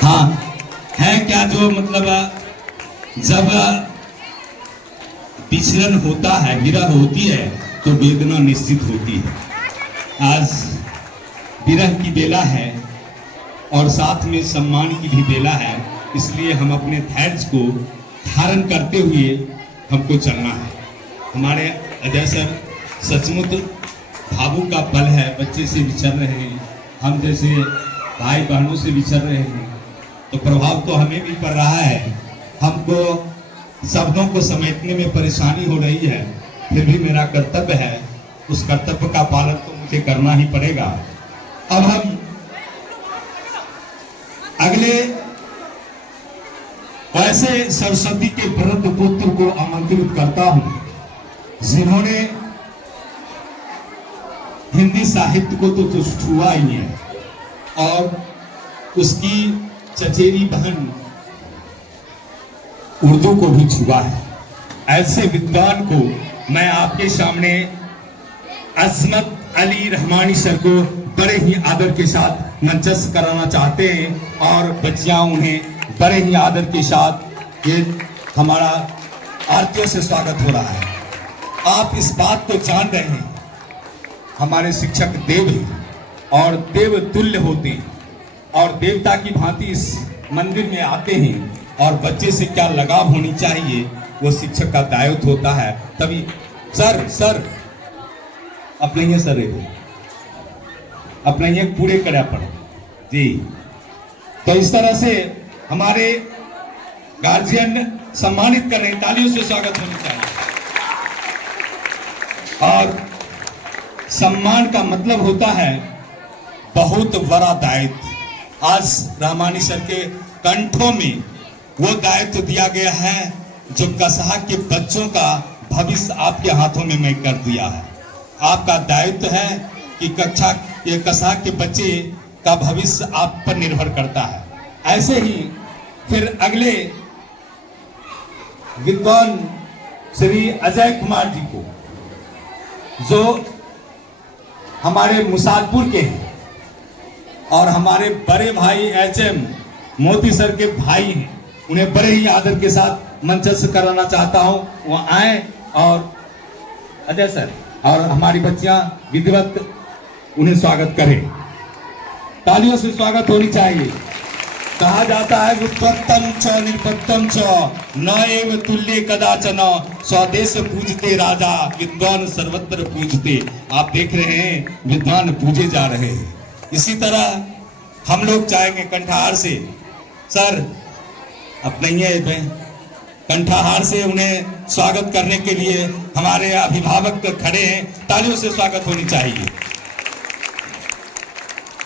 हाँ है क्या, जो मतलब जब विचलन होता है, विरह होती है, तो वेदना निश्चित होती है। आज विरह की बेला है और साथ में सम्मान की भी बेला है, इसलिए हम अपने धैर्य को धारण करते हुए हमको चलना है। हमारे अजय सर सचमुच भावुक का पल है, बच्चे से विचर रहे हैं, हम जैसे भाई बहनों से विचर रहे हैं, तो प्रभाव तो हमें भी पड़ रहा है। हमको शब्दों को समेटने में परेशानी हो रही है, फिर भी मेरा कर्तव्य है, उस कर्तव्य का पालन तो मुझे करना ही पड़ेगा। अब हम अगले ऐसे सरस्वती के व्रत पुत्र को आमंत्रित करता हूं, जिन्होंने हिंदी साहित्य को तो छुआ ही है और उसकी चचेरी बहन उर्दू को भी छुआ है। ऐसे विद्वान को मैं आपके सामने अजमत अली रहमानी सर को बड़े ही आदर के साथ मंचस्थ कराना चाहते हैं और बच्चियां उन्हें बड़े ही आदर के साथ ये हमारा आरतियों से स्वागत हो रहा है। आप इस बात को जान रहे हैं, हमारे शिक्षक देव हैं और देव तुल्य होते हैं और देवता की भांति इस मंदिर में आते हैं, और बच्चे से क्या लगाव होनी चाहिए वो शिक्षक का दायित्व होता है। तभी सर अपने ये सर अपने ये पूरे करे पड़े जी। तो इस तरह से हमारे गार्जियन सम्मानित कर रहे हैं, तालियों से स्वागत होना चाहिए। और सम्मान का मतलब होता है बहुत बड़ा दायित्व। आज रामानी सर के कंठों में वो दायित्व दिया गया है जो कसाहा के बच्चों का भविष्य आपके हाथों में मैं कर दिया है। आपका दायित्व है कि कक्षा के कसाहा के बच्चे का भविष्य आप पर निर्भर करता है। ऐसे ही फिर अगले विद्वान श्री अजय कुमार जी को, जो हमारे मुसादपुर के हैं और हमारे बड़े भाई HM मोती सर के भाई हैं, उन्हें बड़े ही आदर के साथ मंचस्थ कराना चाहता हूं। वो आए और अजय सर और हमारी बच्चियां विधिवत उन्हें स्वागत करें। तालियों से स्वागत होनी चाहिए। कहा जाता है व्युत्पत्तम च निरुपत्तम च न एव तुल्य कदाचन, स्वदेश पूजते राजा विद्वान सर्वत्र पूजते। आप देख रहे हैं विद्वान पूजे जा रहे हैं। इसी तरह हम लोग चाहेंगे कंठाहार से, सर अपने ये कंठाहार से उन्हें स्वागत करने के लिए हमारे अभिभावक खड़े हैं, तालियों से स्वागत होनी चाहिए।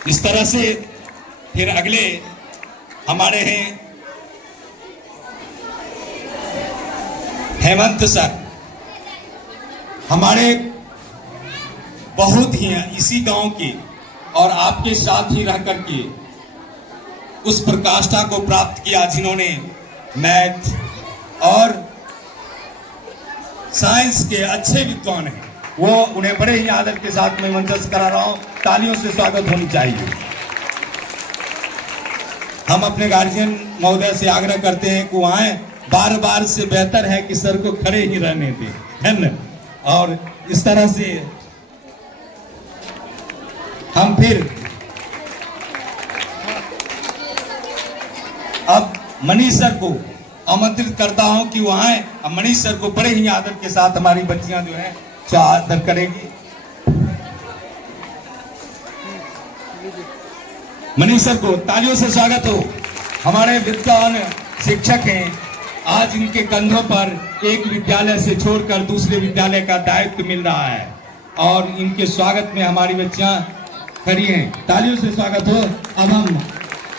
इस तरह से फिर अगले हमारे हैं हेमंत सर, हमारे बहुत ही हैं इसी गांव के और आपके साथ ही रह करके उस प्रकाष्ठा को प्राप्त किया जिन्होंने मैथ और साइंस के अच्छे विद्वान हैं। वो उन्हें बड़े ही आदर के साथ मैं मंचस्थ करा रहा हूं, तालियों से स्वागत होनी चाहिए। हम अपने गार्जियन महोदय से आग्रह करते हैं कि आए, बार बार से बेहतर है कि सर को खड़े ही रहने दें, है न। और इस तरह से हम फिर अब मनीष सर को आमंत्रित करता हूं कि वो आए। अब मनीष सर को बड़े ही आदर के साथ हमारी बच्चियां जो हैं आदर करेगी। मनीष सर को तालियों से स्वागत हो। हमारे विद्वान शिक्षक हैं, आज इनके कंधों पर एक विद्यालय से छोड़कर दूसरे विद्यालय का दायित्व मिल रहा है और इनके स्वागत में हमारी बच्चियां खड़ी हैं, तालियों से स्वागत हो। अब हम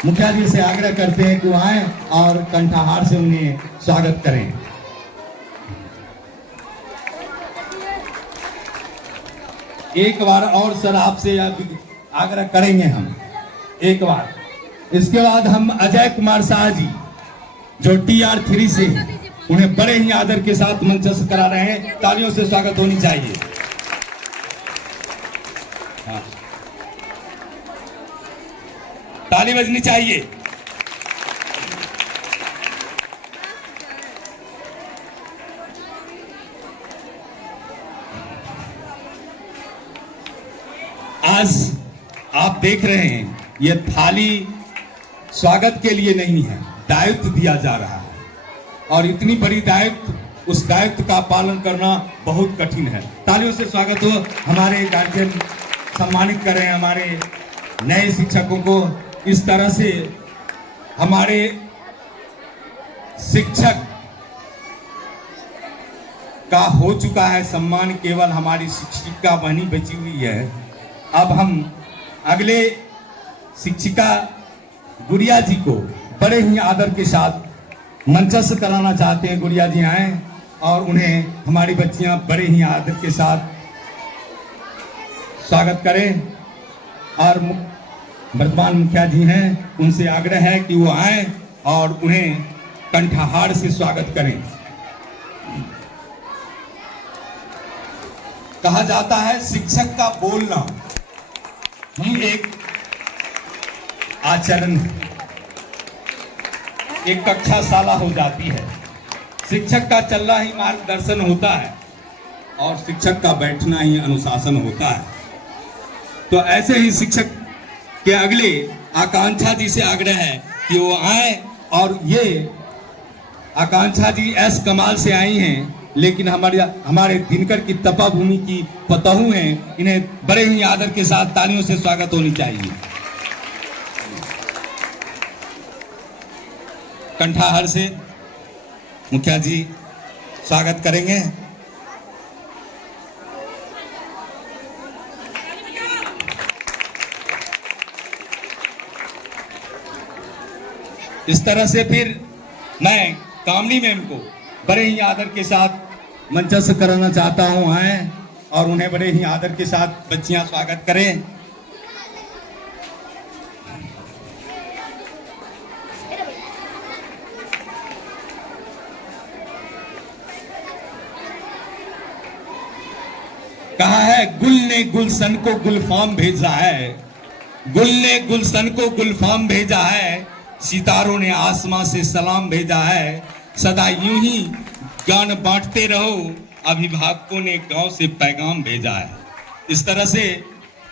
मुखिया जी से आग्रह करते हैं कि आए और कंठाहार से उन्हें स्वागत करें। एक बार और सर आपसे आग्रह करेंगे हम एक बार। इसके बाद हम अजय कुमार शाह जी जो TR3 से उन्हें बड़े ही आदर के साथ मंचस्थ करा रहे हैं, तालियों से स्वागत होनी चाहिए। हाँ। ताली बजनी चाहिए। आज आप देख रहे हैं ये थाली स्वागत के लिए नहीं है, दायित्व दिया जा रहा है और इतनी बड़ी दायित्व, उस दायित्व का पालन करना बहुत कठिन है। तालियों से स्वागत हो। हमारे गार्जियन सम्मानित कर रहे हैं हमारे नए शिक्षकों को। इस तरह से हमारे शिक्षक का हो चुका है सम्मान, केवल हमारी शिक्षिका बनी बची हुई है। अब हम अगले शिक्षिका गुड़िया जी को बड़े ही आदर के साथ मंचस्थ कराना चाहते हैं। गुड़िया जी आए और उन्हें हमारी बच्चियां बड़े ही आदर के साथ स्वागत करें। और वर्तमान मुखिया जी हैं, उनसे आग्रह है कि वो आए और उन्हें कंठाहार से स्वागत करें। कहा जाता है शिक्षक का बोलना ही एक आचरण है, एक कक्षाशाला हो जाती है। शिक्षक का चलना ही मार्गदर्शन होता है और शिक्षक का बैठना ही अनुशासन होता है। तो ऐसे ही शिक्षक के अगले आकांक्षा जी से आग्रह है कि वो आए। और ये आकांक्षा जी एस कमाल से आई हैं, लेकिन हमारे दिनकर की तपोभूमि की पतहू हैं। इन्हें बड़े ही आदर के साथ तालियों से स्वागत होनी चाहिए। कंठाहार से मुखिया जी स्वागत करेंगे। इस तरह से फिर मैं कामनी मैम को बड़े ही आदर के साथ मंचस्थ कराना चाहता हूं। आए और उन्हें बड़े ही आदर के साथ बच्चियां स्वागत करें। कहा है गुल ने गुलशन को गुलफाम भेजा है, गुल ने गुलशन को गुलफाम भेजा है, सितारों ने आसमां से सलाम भेजा है, सदा यूं ही ज्ञान बांटते रहो, अभिभावकों ने गांव से पैगाम भेजा है। इस तरह से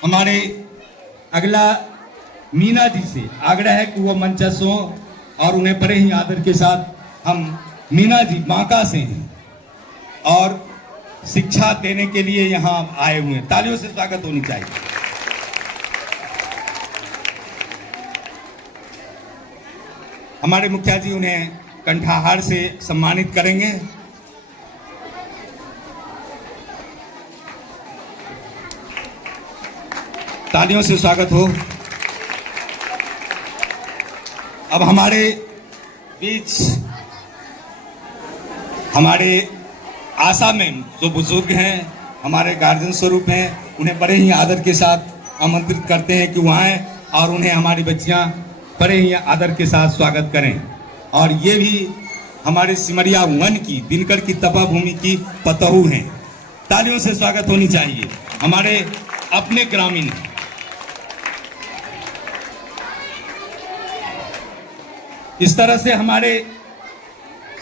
हमारे अगला मीना जी से आग्रह है कि वो मंचस्थ हों और उन्हें बड़े ही आदर के साथ हम मीना जी बांका से हैं और शिक्षा देने के लिए यहाँ आए हुए हैं। तालियों से स्वागत होनी चाहिए। हमारे मुखिया जी उन्हें कंठाहार से सम्मानित करेंगे। तालियों से स्वागत हो। अब हमारे बीच हमारे आशा मैम जो बुजुर्ग हैं, हमारे गार्जियन स्वरूप हैं, उन्हें बड़े ही आदर के साथ आमंत्रित करते हैं कि वो आए और उन्हें हमारी बच्चियां बड़े ही आदर के साथ स्वागत करें। और ये भी हमारे सिमरिया वन की दिनकर की तपोभूमि की पतहू हैं। तालियों से स्वागत होनी चाहिए। हमारे अपने ग्रामीण इस तरह से हमारे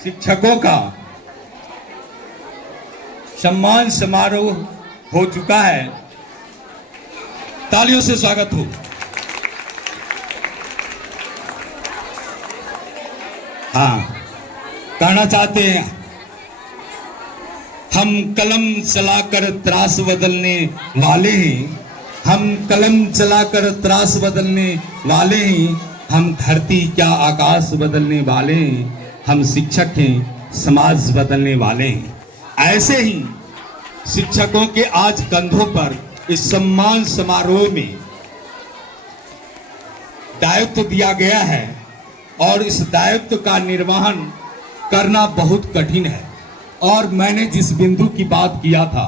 शिक्षकों का सम्मान समारोह हो चुका है। तालियों से स्वागत हो। हाँ, कहना चाहते हैं हम कलम चलाकर त्रास बदलने वाले हैं, हम कलम चलाकर त्रास बदलने वाले हैं, हम धरती क्या आकाश बदलने वाले हैं, हम शिक्षक हैं समाज बदलने वाले हैं। ऐसे ही शिक्षकों के आज कंधों पर इस सम्मान समारोह में दायित्व दिया गया है और इस दायित्व का निर्वहन करना बहुत कठिन है। और मैंने जिस बिंदु की बात किया था,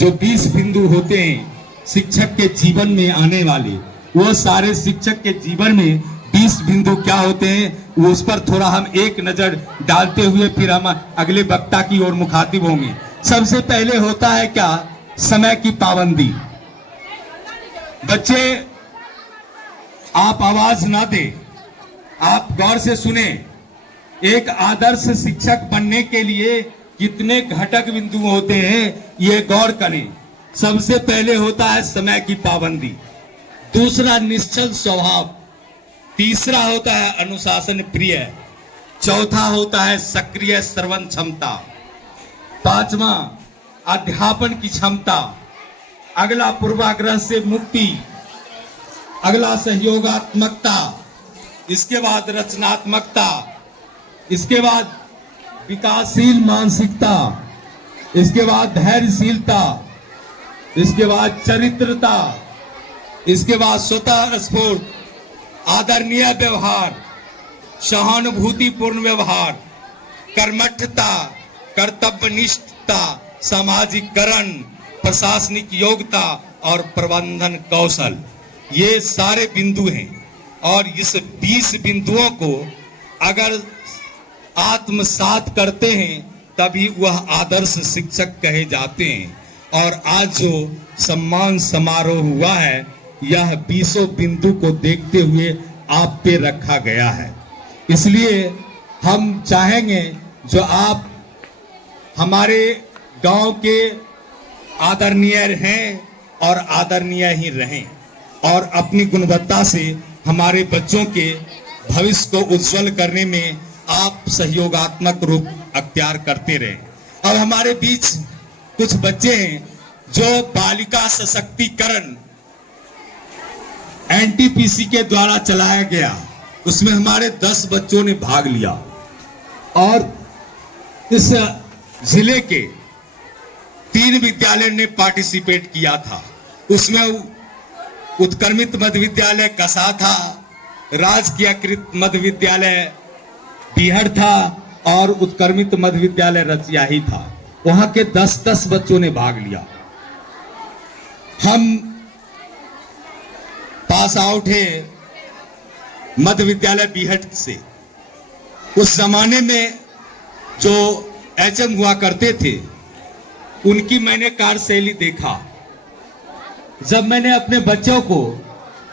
जो 20 बिंदु होते हैं शिक्षक के जीवन में आने वाले, वो सारे शिक्षक के जीवन में 20 बिंदु क्या होते हैं, वो उस पर थोड़ा हम एक नजर डालते हुए फिर हम अगले वक्ता की ओर मुखातिब होंगे। सबसे पहले होता है क्या, समय की पाबंदी। बच्चे आप आवाज ना दें, आप गौर से सुने। एक आदर्श शिक्षक बनने के लिए कितने घटक बिंदु होते हैं ये गौर करें। सबसे पहले होता है समय की पाबंदी, दूसरा निश्चल स्वभाव, तीसरा होता है अनुशासन प्रिय, चौथा होता है सक्रिय श्रवण क्षमता, पांचवा अध्यापन की क्षमता, अगला पूर्वाग्रह से मुक्ति, अगला सहयोगात्मकता, इसके बाद रचनात्मकता, इसके बाद विकासशील मानसिकता, इसके बाद धैर्यशीलता, इसके बाद चरित्रता, इसके बाद स्वतः स्फूर्त, आदरणीय व्यवहार, सहानुभूतिपूर्ण व्यवहार, कर्मठता, कर्तव्यनिष्ठता, सामाजिकरण, प्रशासनिक योग्यता और प्रबंधन कौशल, ये सारे बिंदु हैं। और इस 20 बिंदुओं को अगर आत्मसात करते हैं तभी वह आदर्श शिक्षक कहे जाते हैं। और आज जो सम्मान समारोह हुआ है यह 20 बिंदु को देखते हुए आप पे रखा गया है। इसलिए हम चाहेंगे जो आप हमारे गांव के आदरणीय हैं और आदरणीय ही रहें और अपनी गुणवत्ता से हमारे बच्चों के भविष्य को उज्जवल करने में आप सहयोगात्मक रूप अख्तियार करते रहें। अब हमारे बीच कुछ बच्चे हैं जो बालिका सशक्तिकरण एनटीपीसी के द्वारा चलाया गया, उसमें हमारे 10 बच्चों ने भाग लिया और इस जिले के 3 विद्यालय ने पार्टिसिपेट किया था। उसमें उत्क्रमित मध्य विद्यालय कसा था, राजकीयकृत मध्य विद्यालय बिहड़ था और उत्क्रमित मध्य विद्यालय रचिया ही था। वहां के 10-10 बच्चों ने भाग लिया। हम पास आउट है मध्य विद्यालय बिहड़ से। उस जमाने में जो एचएम हुआ करते थे उनकी मैंने कार्यशैली देखा। जब मैंने अपने बच्चों को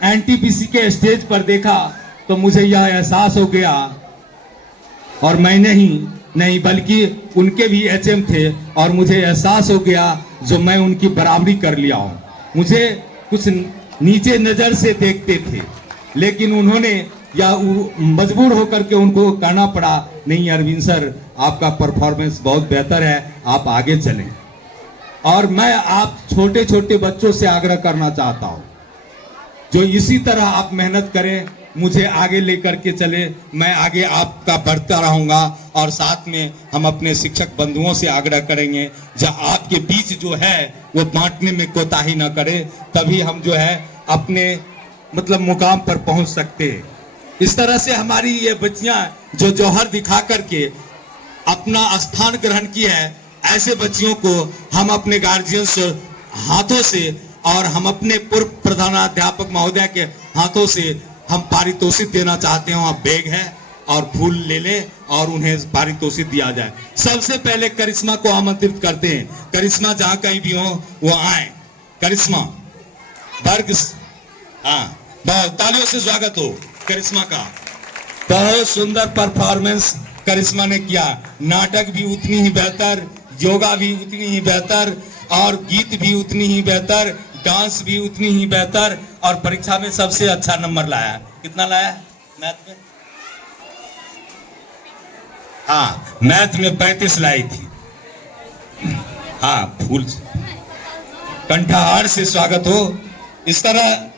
एनटीपीसी के स्टेज पर देखा तो मुझे यह एहसास हो गया, और मैंने ही नहीं बल्कि उनके भी एचएम थे, और मुझे एहसास हो गया जो मैं उनकी बराबरी कर लिया हूं। मुझे कुछ नीचे नजर से देखते थे, लेकिन उन्होंने या मजबूर होकर के उनको कहना पड़ा, नहीं अरविंद सर आपका परफॉर्मेंस बहुत बेहतर है, आप आगे चलें। और मैं आप छोटे छोटे बच्चों से आग्रह करना चाहता हूं जो इसी तरह आप मेहनत करें, मुझे आगे लेकर के चले, मैं आगे आपका बढ़ता रहूंगा। और साथ में हम अपने शिक्षक बंधुओं से आग्रह करेंगे जब आपके बीच जो है वो बांटने में कोताही ना करे, तभी हम जो है अपने मतलब मुकाम पर पहुंच सकते हैं। इस तरह से हमारी ये बच्चियां जो जौहर दिखा करके अपना स्थान ग्रहण की है, ऐसे बच्चियों को हम अपने गार्जियंस हाथों से और हम अपने पूर्व प्रधानाध्यापक महोदय के हाथों से हम पारितोषिक देना चाहते हैं। वहां बैग है और फूल ले ले और उन्हें पारितोषिक दिया जाए। सबसे पहले करिश्मा को आमंत्रित करते हैं। करिश्मा जहां कहीं भी हो वो आए। करिश्मा वर्ग, हाँ, बहुत तालियों से स्वागत हो करिश्मा का। बहुत सुंदर परफॉर्मेंस करिश्मा ने किया। नाटक भी उतनी ही बेहतर, योगा भी उतनी ही बेहतर, और गीत भी उतनी ही बेहतर, डांस भी उतनी ही बेहतर, और परीक्षा में सबसे अच्छा नंबर लाया। कितना लाया मैथ में? हाँ, मैथ में 35 लाई थी। हाँ, फूल कंठाहार से स्वागत हो। इस तरह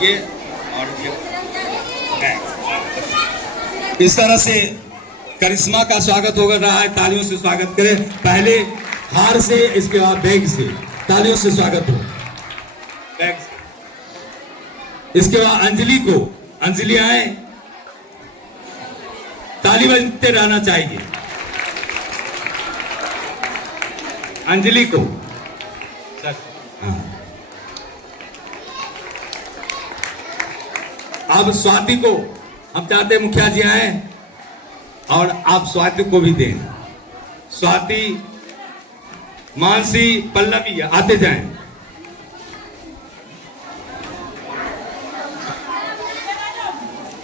ये और ये इस तरह से करिश्मा का स्वागत हो रहा है। तालियों से स्वागत करें। पहले हार से, इसके बाद बैग से। तालियों से स्वागत हो बैग से। इसके बाद अंजलि को, अंजलि आए, ताली बजते रहना चाहिए। अंजलि को, हाँ। अब स्वाति को हम चाहते हैं मुखिया जी आए और आप स्वाति को भी दें। स्वाति, मानसी, पल्लवी आते जाएं।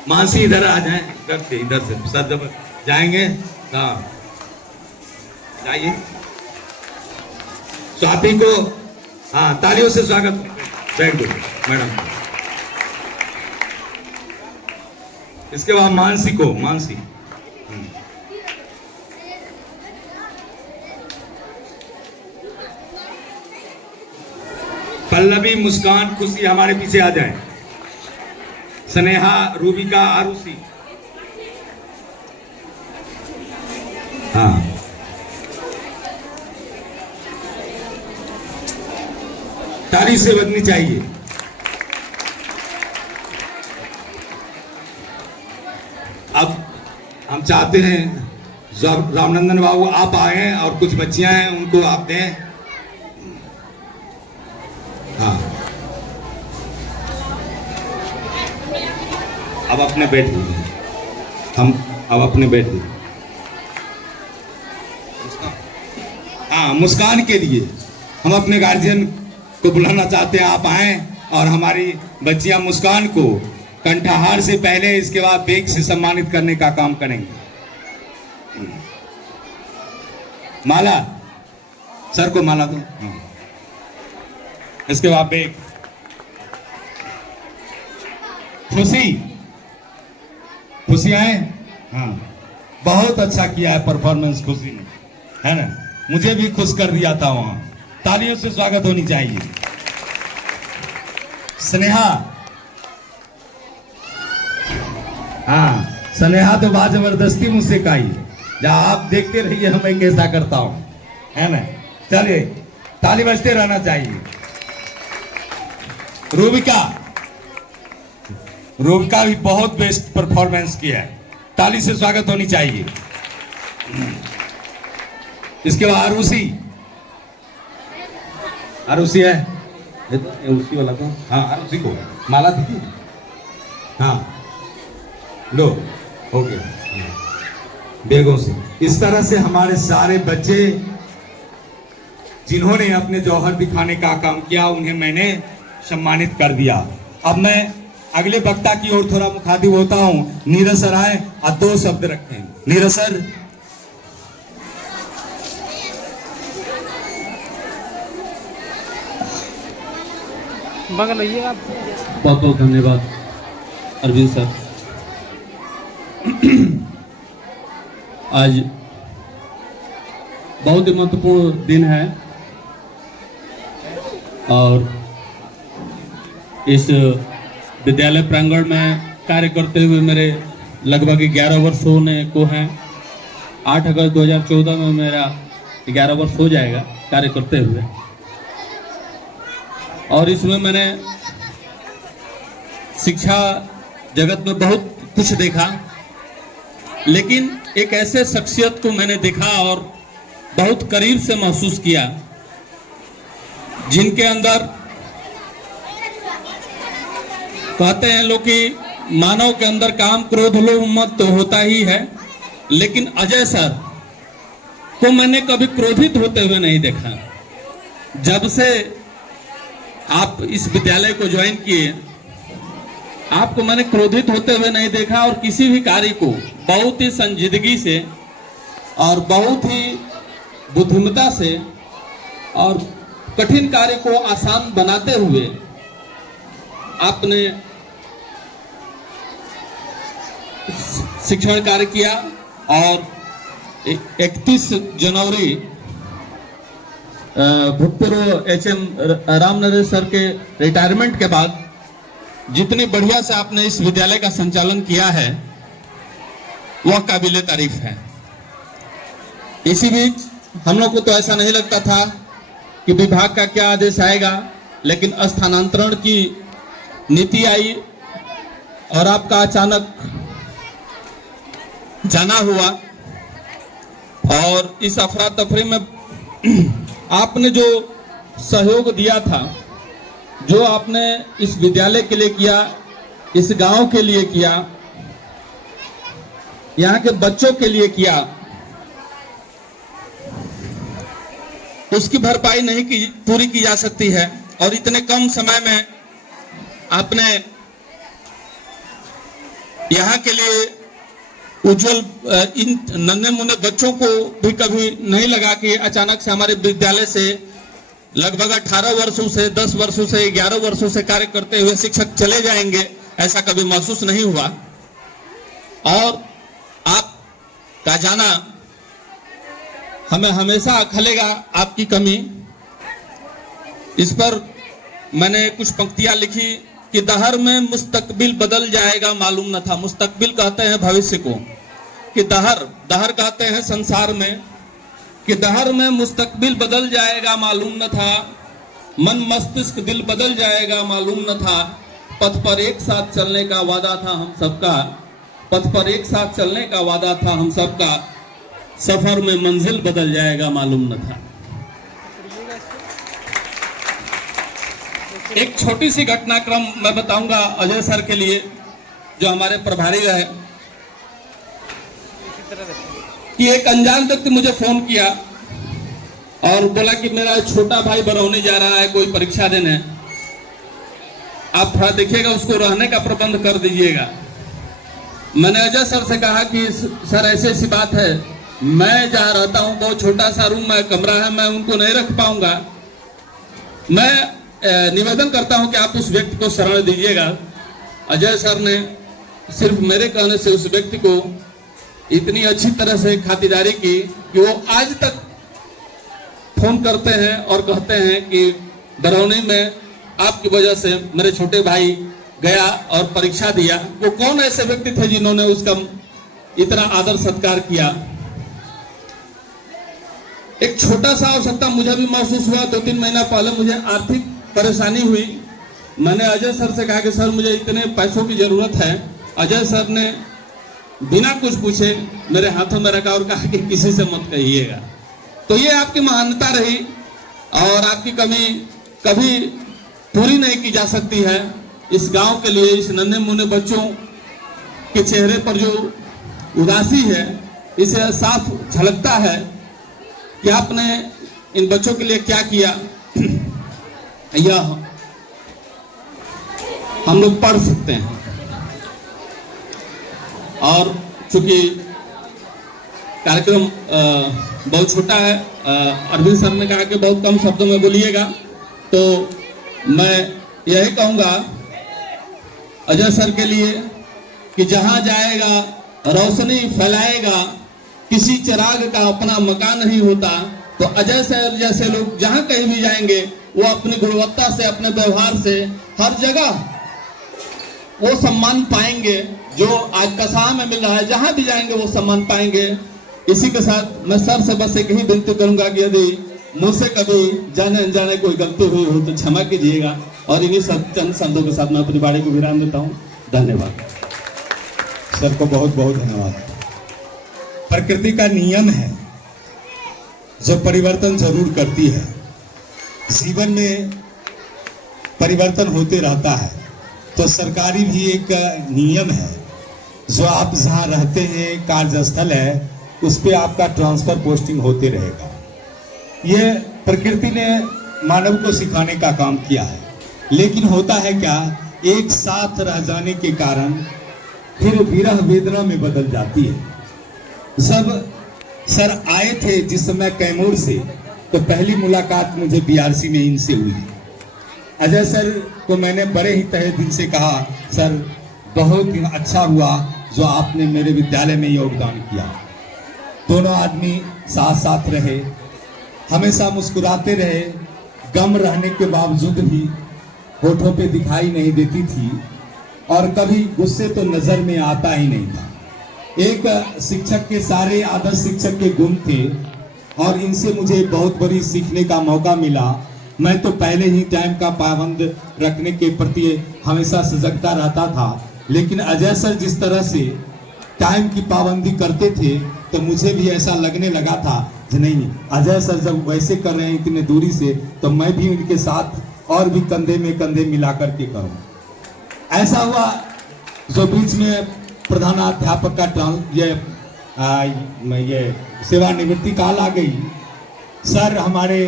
मानसी इधर आ जाएं, इधर से सर जब जाएंगे। हाँ जाइए। स्वाति को हाँ तालियों से स्वागत। बैठ दो मैडम। इसके बाद मानसी को, मानसी पल्लवी, मुस्कान, खुशी हमारे पीछे आ जाएं। स्नेहा, रूबिका, आरुषि। हाँ ताली से बजनी चाहिए। अब हम चाहते हैं रामनंदन बाबू आप आए हैं और कुछ बच्चियां हैं उनको आप दें। हाँ अब अपने बैठ दीजिए। हम अब अपने बैठ दीजिए। हाँ मुस्कान के लिए हम अपने गार्जियन को बुलाना चाहते हैं, आप आए और हमारी बच्चियां मुस्कान को कंठाहार से पहले इसके बाद बेग से सम्मानित करने का काम करेंगे। माला, सर को माला दो। इसके बाद बेग। खुशी, खुशी आए। हाँ बहुत अच्छा किया है परफॉर्मेंस खुशी ने, है ना। मुझे भी खुश कर दिया था वहां। तालियों से स्वागत होनी चाहिए। स्नेहा, हाँ स्नेहा तो बात जबरदस्ती मुझसे कही, जा आप देखते रहिए हमें कैसा करता हूं, है ना। चलिए ताली बजते रहना चाहिए। रूबिका, रूबिका भी बहुत बेस्ट परफॉर्मेंस किया है, ताली से स्वागत होनी चाहिए। इसके बाद आरुषि, आरुषि है उसी वाला तो। हाँ आरुषि को माला दीजिए। हाँ लो हो गया बेगों से। इस तरह से हमारे सारे बच्चे जिन्होंने अपने जौहर दिखाने का काम किया उन्हें मैंने सम्मानित कर दिया। अब मैं अगले वक्ता की ओर थोड़ा मुखातिब होता हूं। नीरज सर आए और 2 शब्द रखें। नीरज सर। बगल आइए आप। बहुत बहुत धन्यवाद अरविंद सर। आज बहुत ही महत्वपूर्ण दिन है और इस विद्यालय प्रांगण में कार्य करते हुए मेरे लगभग 11 वर्ष होने को हैं। 8 अगस्त 2014 में मेरा 11 वर्ष हो जाएगा कार्य करते हुए, और इसमें मैंने शिक्षा जगत में बहुत कुछ देखा, लेकिन एक ऐसे शख्सियत को मैंने देखा और बहुत करीब से महसूस किया जिनके अंदर कहते हैं लोग कि मानव के अंदर काम, क्रोध, लोभ, मद तो होता ही है, लेकिन अजय सर को मैंने कभी क्रोधित होते हुए नहीं देखा। जब से आप इस विद्यालय को ज्वाइन किए, आपको मैंने क्रोधित होते हुए नहीं देखा और किसी भी कार्य को बहुत ही संजीदगी से और बहुत ही बुद्धिमता से और कठिन कार्य को आसान बनाते हुए आपने शिक्षण कार्य किया। और 31 जनवरी भूतपूर्व HM रामनरेश सर के रिटायरमेंट के बाद जितनी बढ़िया से आपने इस विद्यालय का संचालन किया है वह काबिले तारीफ है। इसी बीच हम लोग को तो ऐसा नहीं लगता था कि विभाग का क्या आदेश आएगा, लेकिन स्थानांतरण की नीति आई और आपका अचानक जाना हुआ, और इस अफरा तफरी में आपने जो सहयोग दिया था, जो आपने इस विद्यालय के लिए किया, इस गांव के लिए किया, यहाँ के बच्चों के लिए किया, उसकी भरपाई नहीं की पूरी की जा सकती है। और इतने कम समय में आपने यहाँ के लिए उज्जवल इन नन्हे मुन्ने बच्चों को भी कभी नहीं लगा कि अचानक से हमारे विद्यालय से लगभग 18 वर्षों से 10 वर्षों से 11 वर्षों से कार्य करते हुए शिक्षक चले जाएंगे, ऐसा कभी महसूस नहीं हुआ। और आपका जाना हमें हमेशा खलेगा आपकी कमी। इस पर मैंने कुछ पंक्तियां लिखी कि दहर में मुस्तकबिल बदल जाएगा मालूम न था। मुस्तकबिल कहते हैं भविष्य को, कि दहर कहते हैं संसार में, कि दहर में मुस्तकबिल बदल जाएगा मालूम न था, मन मस्तिष्क दिल बदल जाएगा मालूम न था, पथ पर एक साथ चलने का वादा था हम सबका, पथ पर एक साथ चलने का वादा था हम सबका, सफर में मंजिल बदल जाएगा मालूम न था। एक छोटी सी घटनाक्रम मैं बताऊंगा अजय सर के लिए, जो हमारे प्रभारी रहे, कि एक अनजान व्यक्ति मुझे फोन किया और बोला कि मेरा छोटा भाई बरौनी जा रहा है कोई परीक्षा देने, आप थोड़ा देखिएगा, उसको रहने का प्रबंध कर दीजिएगा। मैंने अजय सर से कहा कि सर ऐसी ऐसी बात है, मैं जहाँ रहता हूँ बहुत छोटा सा रूम है, कमरा है, मैं उनको नहीं रख पाऊंगा, मैं निवेदन करता हूं कि आप उस व्यक्ति को शरण दीजिएगा। अजय सर ने सिर्फ मेरे कहने से उस व्यक्ति को इतनी अच्छी तरह से खातिरदारी की कि वो आज तक फोन करते हैं और कहते हैं कि बरौनी में आपकी वजह से मेरे छोटे भाई गया और परीक्षा दिया। वो कौन ऐसे व्यक्ति थे जिन्होंने उसका इतना आदर सत्कार किया। एक छोटा सा आवश्यकता मुझे भी महसूस हुआ। 2-3 महीना पहले मुझे आर्थिक परेशानी हुई। मैंने अजय सर से कहा कि सर मुझे इतने पैसों की जरूरत है। अजय सर ने बिना कुछ पूछे मेरे हाथों में रखा और कहा कि किसी से मत कहिएगा। तो ये आपकी महानता रही और आपकी कमी कभी पूरी नहीं की जा सकती है। इस गांव के लिए, इस नन्हे मुन्ने बच्चों के चेहरे पर जो उदासी है, इसे साफ झलकता है कि आपने इन बच्चों के लिए क्या किया। यह हम लोग पढ़ सकते हैं। और चूंकि कार्यक्रम बहुत छोटा है, अरविंद सर ने कहा कि बहुत कम शब्दों में बोलिएगा, तो मैं यही कहूँगा अजय सर के लिए कि जहाँ जाएगा रोशनी फैलाएगा, किसी चिराग का अपना मकान नहीं होता। तो अजय सर जैसे लोग जहाँ कहीं भी जाएंगे वो अपनी गुणवत्ता से, अपने व्यवहार से हर जगह वो सम्मान पाएंगे जो आज कसाह में मिल रहा है। जहाँ भी जाएंगे वो सम्मान पाएंगे। इसी के साथ मैं सर से बस एक ही विनती करूंगा कि यदि मुझसे कभी जाने अनजाने कोई गलती हुई हो तो क्षमा कीजिएगा। और इन्हीं चंद शब्दों के साथ मैं अपनी बाड़ी को विराम देता हूँ। धन्यवाद। सर को बहुत बहुत धन्यवाद। प्रकृति का नियम है जो परिवर्तन जरूर करती है। जीवन में परिवर्तन होते रहता है, तो सरकारी भी एक नियम है जो आप जहाँ रहते हैं, कार्यस्थल है, उस पे आपका ट्रांसफर पोस्टिंग होते रहेगा। ये प्रकृति ने मानव को सिखाने का काम किया है। लेकिन होता है क्या, एक साथ रह जाने के कारण फिर विरह वेदना में बदल जाती है। जब सर आए थे जिस समय कैमूर से, तो पहली मुलाकात मुझे बीआरसी में इनसे हुई। अजय सर को मैंने बड़े ही तहे दिल से कहा, सर बहुत ही अच्छा हुआ जो आपने मेरे विद्यालय में योगदान किया। दोनों आदमी साथ साथ रहे, हमेशा मुस्कुराते रहे। गम रहने के बावजूद भी होठों पे दिखाई नहीं देती थी और कभी गुस्से तो नजर में आता ही नहीं था। एक शिक्षक के सारे आदर्श शिक्षक के गुण थे और इनसे मुझे बहुत बड़ी सीखने का मौका मिला। मैं तो पहले ही टाइम का पाबंद रखने के प्रति हमेशा सजगता रहता था, लेकिन अजय सर जिस तरह से टाइम की पाबंदी करते थे तो मुझे भी ऐसा लगने लगा था कि नहीं, अजय सर जब वैसे कर रहे हैं इतने दूरी से, तो मैं भी उनके साथ और भी कंधे में कंधे मिला करके करूं। ऐसा हुआ जो बीच में प्रधानाध्यापक का ये सेवानिवृत्ति काल आ गई, सर हमारे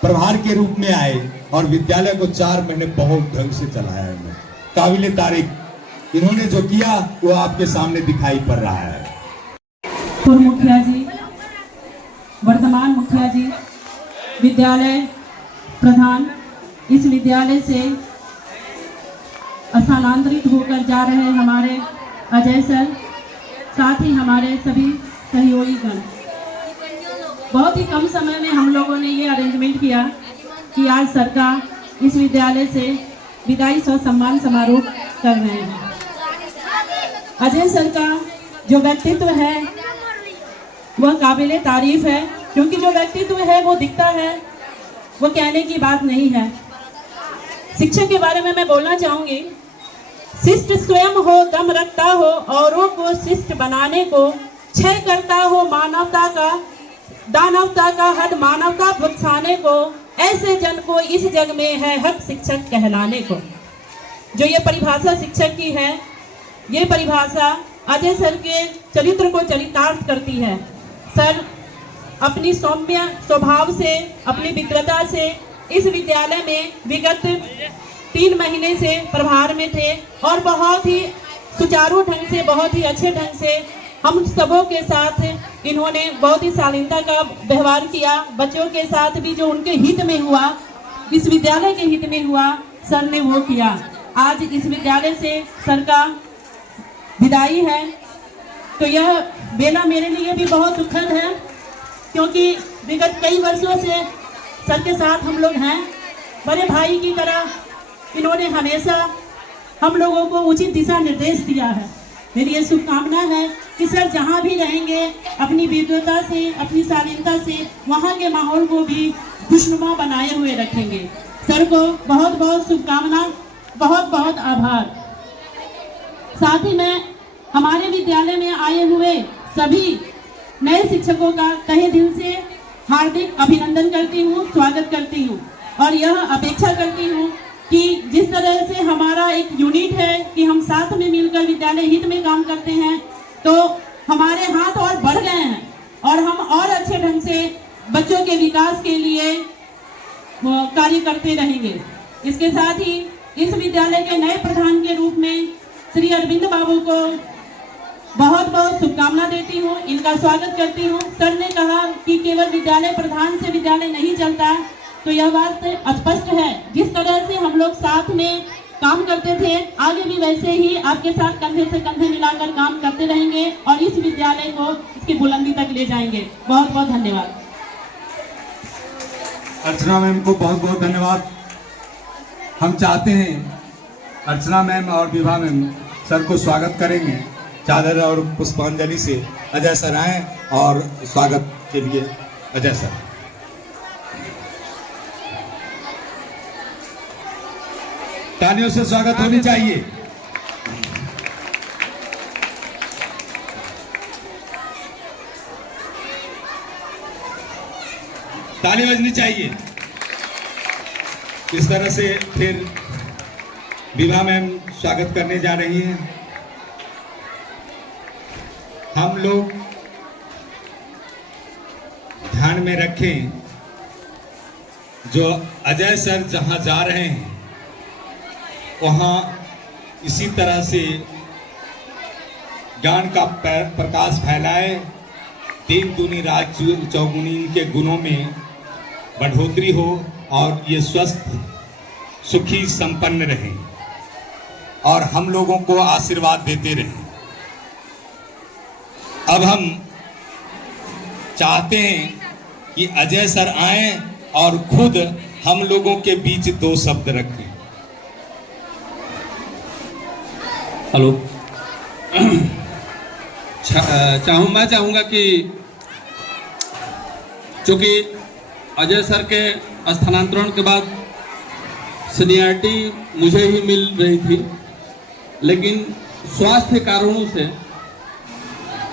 प्रभार के रूप में आए और विद्यालय को 4 महीने बहुत ढंग से चलाया है। काबिले तारीफ इन्होंने जो किया वो आपके सामने दिखाई पड़ रहा है। पूर्व मुखिया जी, वर्तमान मुखिया जी, विद्यालय प्रधान, इस विद्यालय से स्थानांतरित होकर जा रहे हमारे अजय सर, साथ ही हमारे सभी सहयोगीगण। बहुत ही कम समय में हम लोगों ने ये अरेंजमेंट किया कि आज सर का इस विद्यालय से विदाई सौ सम्मान समारोह कर रहे हैं। अजय सर का जो व्यक्तित्व है वह काबिले तारीफ है, क्योंकि जो व्यक्तित्व है वो दिखता है, वो कहने की बात नहीं है। शिक्षा के बारे में मैं बोलना चाहूँगी, शिष्ट स्वयं हो, दम रखता हो, औरों को शिष्ट बनाने को, क्षय करता हो मानवता का, दानवता का हद मानवता बख्शाने को, ऐसे जन को इस जग में है हक शिक्षक कहलाने को। जो ये परिभाषा शिक्षक की है, ये परिभाषा अजय सर के चरित्र को चरितार्थ करती है। सर अपनी सौम्य स्वभाव से, अपनी विद्वता से इस विद्यालय में विगत 3 महीने से प्रभार में थे और बहुत ही सुचारू ढंग से, बहुत ही अच्छे ढंग से हम सबों के साथ इन्होंने बहुत ही शालीनता का व्यवहार किया। बच्चों के साथ भी जो उनके हित में हुआ, इस विद्यालय के हित में हुआ, सर ने वो किया। आज इस विद्यालय से सर का विदाई है, तो यह बेला मेरे लिए भी बहुत दुखद है, क्योंकि विगत कई वर्षों से सर के साथ हम लोग हैं। बड़े भाई की तरह इन्होंने हमेशा हम लोगों को उचित दिशा निर्देश दिया है। मेरी ये शुभकामना है कि सर जहाँ भी रहेंगे अपनी विद्वता से, अपनी शालीनता से वहाँ के माहौल को भी खुशनुमा बनाए हुए रखेंगे। सर को बहुत बहुत शुभकामना, बहुत बहुत आभार। साथ ही मैं हमारे विद्यालय में आए हुए सभी नए शिक्षकों का तहे दिल से हार्दिक अभिनंदन करती हूँ, स्वागत करती हूँ और यह अपेक्षा करती हूँ कि जिस तरह से हमारा एक यूनिट है कि हम साथ में मिलकर विद्यालय हित में काम करते हैं, तो हमारे हाथ और बढ़ गए हैं और हम और अच्छे ढंग से बच्चों के विकास के लिए कार्य करते रहेंगे। इसके साथ ही इस विद्यालय के नए प्रधान के रूप में श्री अरविंद बाबू को बहुत बहुत शुभकामना देती हूँ, इनका स्वागत करती हूँ। सर ने कहा कि केवल विद्यालय प्रधान से विद्यालय नहीं चलता, तो यह बात स्पष्ट है। जिस तरह से हम लोग साथ में काम करते थे, आगे भी वैसे ही आपके साथ कंधे से कंधे मिलाकर काम करते रहेंगे और इस विद्यालय को इसकी बुलंदी तक ले जाएंगे। बहुत बहुत धन्यवाद। अर्चना मैम को बहुत बहुत धन्यवाद। हम चाहते हैं अर्चना मैम और विभा मैम सर को स्वागत करेंगे। चादर और पुष्पांजलि से अजय सर आए और स्वागत के लिए अजय सर। तालियों से स्वागत होनी चाहिए। ताली बजनी चाहिए। इस तरह से फिर विभा मैम स्वागत करने जा रही हैं। हम लोग ध्यान में रखें, जो अजय सर जहां जा रहे हैं वहाँ इसी तरह से ज्ञान का प्रकाश फैलाए, दिन दूनी रात चौगुनी इनके गुणों में बढ़ोतरी हो और ये स्वस्थ सुखी संपन्न रहें और हम लोगों को आशीर्वाद देते रहें। अब हम चाहते हैं कि अजय सर आएं और खुद हम लोगों के बीच 2 शब्द रखें। हेलो। मैं चाहूँगा कि चूँकि अजय सर के स्थानांतरण के बाद सीनियरिटी मुझे ही मिल रही थी, लेकिन स्वास्थ्य कारणों से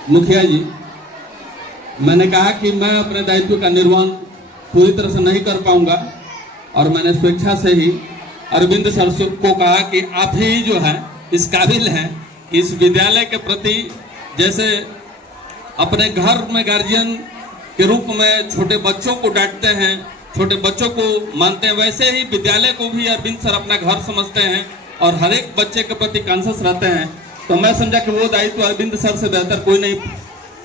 मुखिया जी मैंने कहा कि मैं अपने दायित्व का निर्वहन पूरी तरह से नहीं कर पाऊँगा और मैंने स्वेच्छा से ही अरविंद सर को कहा कि आप ही जो हैं इस काबिल हैं इस विद्यालय के प्रति जैसे अपने घर में गार्जियन के रूप में छोटे बच्चों को डांटते हैं, छोटे बच्चों को मानते हैं, वैसे ही विद्यालय को भी अरविंद सर अपना घर समझते हैं और हर एक बच्चे के प्रति कॉन्शियस रहते हैं। तो मैं समझा कि वो दायित्व अरविंद सर से बेहतर कोई नहीं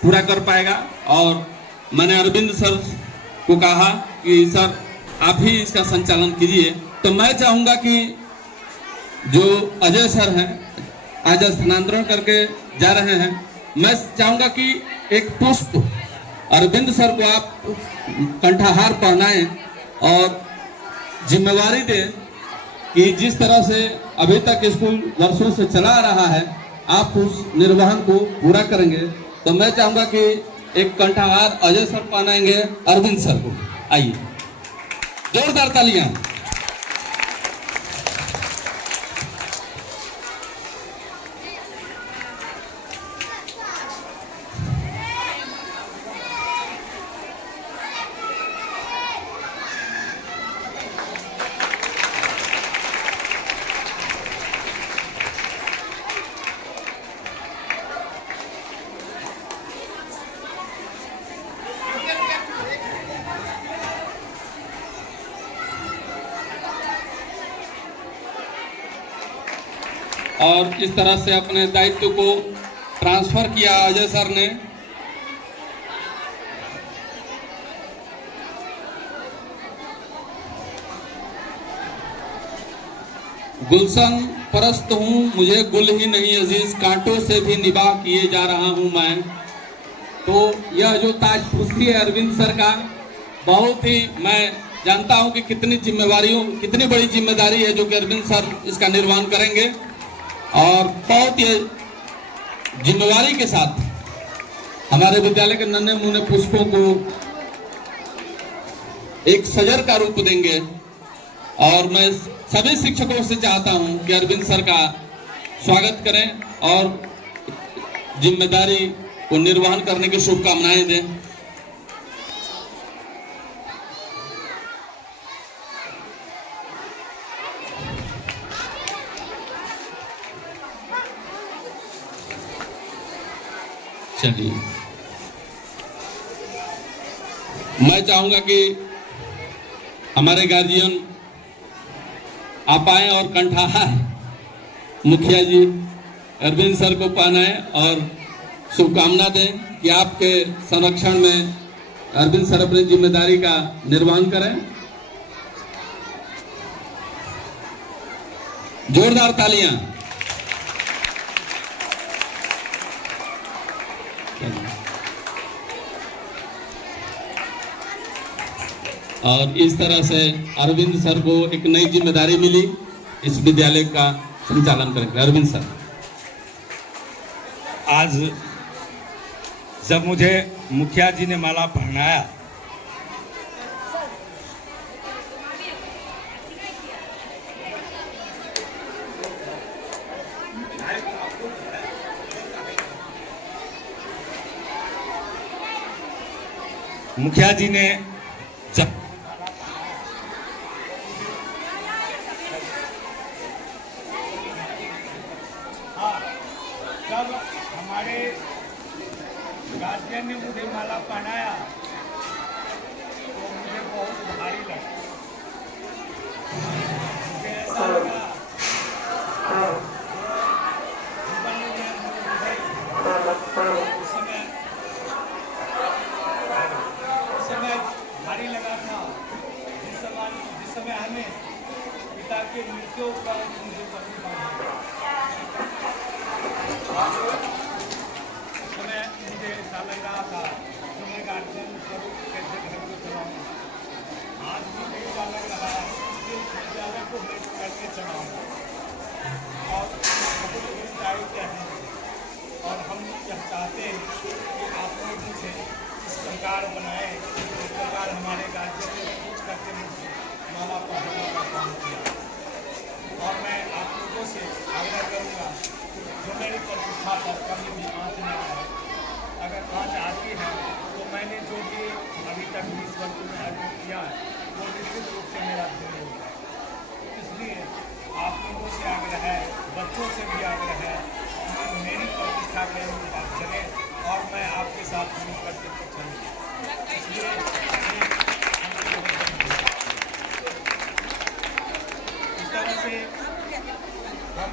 पूरा कर पाएगा और मैंने अरविंद सर को कहा कि सर आप ही इसका संचालन कीजिए। तो मैं चाहूँगा कि जो अजय सर हैं आज स्थानांतरण करके जा रहे हैं, मैं चाहूँगा कि एक पुष्प अरविंद सर को आप कंठाहार पहनाएं और जिम्मेवारी दें कि जिस तरह से अभी तक स्कूल वर्षों से चला रहा है आप उस निर्वहन को पूरा करेंगे। तो मैं चाहूँगा कि एक कंठाहार अजय सर पहनाएंगे अरविंद सर को। आइए जोरदार तालियां। और इस तरह से अपने दायित्व को ट्रांसफर किया अजय सर ने। गुलशन परस्त हूँ मुझे गुल ही नहीं अजीज, कांटों से भी निबाह किए जा रहा हूँ मैं। तो यह जो ताजपुशी है अरविंद सर का, बहुत ही मैं जानता हूँ कि कितनी बड़ी जिम्मेदारी है जो कि अरविंद सर इसका निर्वहन करेंगे और बहुत ही जिम्मेवारी के साथ हमारे विद्यालय के नन्हे मुन्ने पुष्पों को एक सजर का रूप देंगे। और मैं सभी शिक्षकों से चाहता हूं कि अरविंद सर का स्वागत करें और जिम्मेदारी को निर्वहन करने की शुभकामनाएं दें। चलिए मैं चाहूंगा कि हमारे गार्जियन आप आए और कंठाहार मुखिया जी अरविंद सर को पहनाएं और शुभकामना दें कि आपके संरक्षण में अरविंद सर अपनी जिम्मेदारी का निर्वहन करें। जोरदार तालियां। और इस तरह से अरविंद सर को एक नई जिम्मेदारी मिली, इस विद्यालय का संचालन करेंगे अरविंद सर। आज जब मुझे मुखिया जी ने माला पहनाया मुखिया जी ने जब हमारे गार्जियन ने मुझे माला पहनाया तो मुझे बहुत भारी लगा। मुझे ऐसा लगा उस समय भारी लगा था जिस समय हमें पिता के मृत्यु का मुझे मुझे ऐसा लग रहा था कि मैं गार्जियन स्वरूप कैसे घर को चलाऊँगा। आज भी ऐसा लग रहा है कि विद्यालय को मैं कैसे चलाऊँगा और बहुत दायित्व है और हम यह चाहते हैं कि आप लोग मुझे इस प्रकार बनाए इस प्रकार हमारे गार्जियन ने सोच करके मुझे माला पहनाने का काम किया। और मैं आप लोगों से आग्रह करूँगा जो मेरी प्रतिष्ठा पर कभी भी आँच न आए। अगर आँच आती है तो मैंने जो भी अभी तक इस वर्ष में अर्जित किया है वो निश्चित रूप से मेरा धन्य होगा। इसलिए आप लोगों से आग्रह है, बच्चों से भी आग्रह है, साथ मिलकर के चलेंगे। इसलिए इस तरह से हम